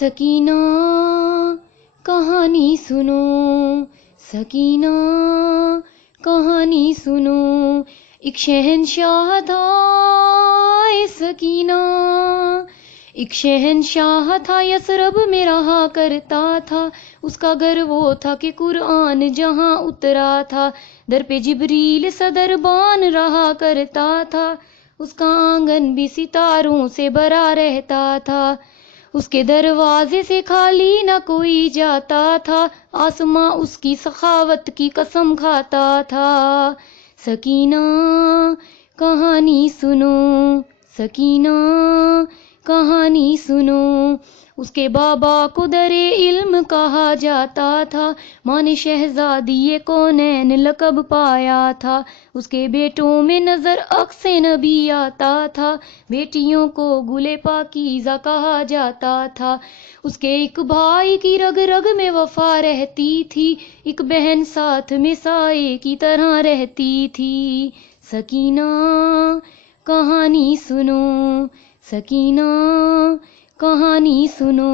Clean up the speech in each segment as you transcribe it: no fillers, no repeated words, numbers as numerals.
سکینہ کہانی سنو، سکینہ کہانی سنو، ایک شہنشاہ تھا سکینہ، ایک شہنشاہ تھا یثرب میں رہا کرتا تھا، اس کا گھر وہ تھا کہ قرآن جہاں اترا تھا، در پہ جبریل صدر بان رہا کرتا تھا، اس کا آنگن بھی ستاروں سے بھرا رہتا تھا، اس کے دروازے سے خالی نہ کوئی جاتا تھا، آسماں اس کی سخاوت کی قسم کھاتا تھا۔ سکینہ کہانی سنو، سکینہ کہانی سنو، اس کے بابا کو در علم کہا جاتا تھا، ماں نے شہزادی کونین لقب پایا تھا، اس کے بیٹوں میں نظر عکس نبی آتا تھا، بیٹیوں کو گل پاکیزہ کہا جاتا تھا، اس کے ایک بھائی کی رگ رگ میں وفا رہتی تھی، ایک بہن ساتھ میں سائے کی طرح رہتی تھی۔ سکینہ کہانی سنو، سکینہ کہانی سنو،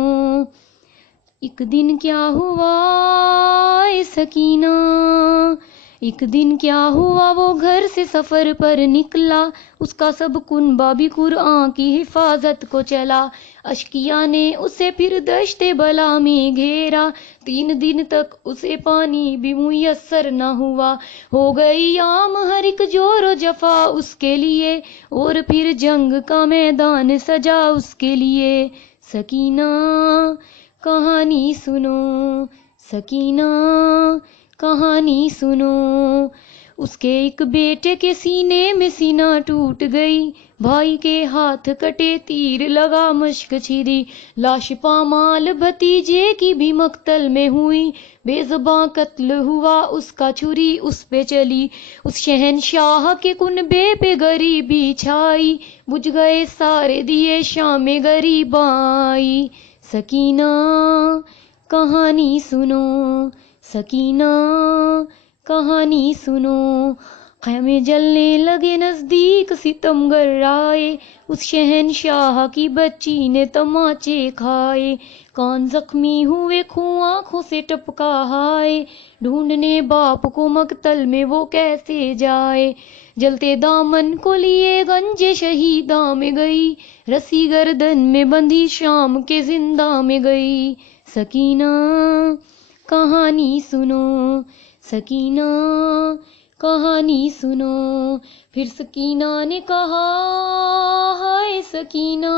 ایک دن کیا ہوا سکینہ، ایک دن کیا ہوا وہ گھر سے سفر پر نکلا، اس کا سب کنبہ بھی قرآن کی حفاظت کو چلا، اشقیاء نے اسے پھر دشت بلا میں گھیرا، 3 دن تک اسے پانی بھی میسر نہ ہوا، ہو گئی عام ہر ایک جور و جفا اس کے لیے، اور پھر جنگ کا میدان سجا اس کے لیے۔ سکینہ کہانی سنو، سکینہ کہانی سنو، اس کے ایک بیٹے کے سینے میں سینہ ٹوٹ گئی، بھائی کے ہاتھ کٹے تیر لگا مشک چھری، لاش پامال بھتیجے کی بھی مقتل میں ہوئی، بے زباں قتل ہوا اس کا چھری اس پہ چلی، اس شہنشاہ کے کنبے پہ غریبی چھائی، بجھ گئے سارے دیے شام غریباں آئی۔ سکینہ کہانی سنو، سکینہ کہانی سنو، خیمے جلنے لگے نزدیک ستمگر آئے، اس شہنشاہ کی بچی نے تماچے کھائے، کان زخمی ہوئے خون آنکھوں سے ٹپکا ہائے، ڈھونڈنے باپ کو مقتل میں وہ کیسے جائے، جلتے دامن کو لیے گنج شہیداں میں گئی، رسی گردن میں بندھی شام کے زندہ میں گئی۔ سکینہ کہانی سنو، سکینہ کہانی سنو، پھر سکینہ نے کہا ہائے سکینہ،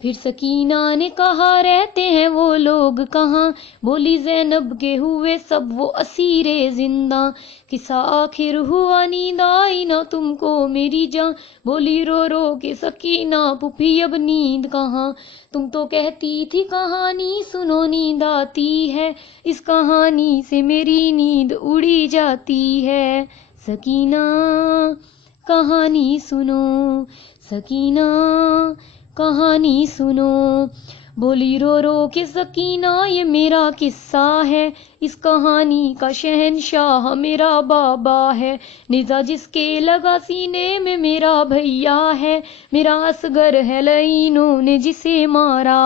پھر سکینہ نے کہا رہتے ہیں وہ لوگ کہاں، بولی زینب کے ہوئے سب وہ اسیر زندہ، قصہ آخر ہوا نیند آئی نہ تم کو میری جاں، بولی رو رو کے سکینہ پھوپھی اب نیند کہاں، تم تو کہتی تھی کہانی سنو نیند آتی ہے، اس کہانی سے میری نیند اڑی جاتی ہے۔ سکینہ کہانی سنو، سکینہ کہانی سنو، بولی رو رو کے سکینہ یہ میرا قصہ ہے، اس کہانی کا شہنشاہ میرا بابا ہے، نیزہ جس کے لگا سینے میں میرا بھیا ہے، میرا اصغر ہے لعینوں نے جسے مارا۔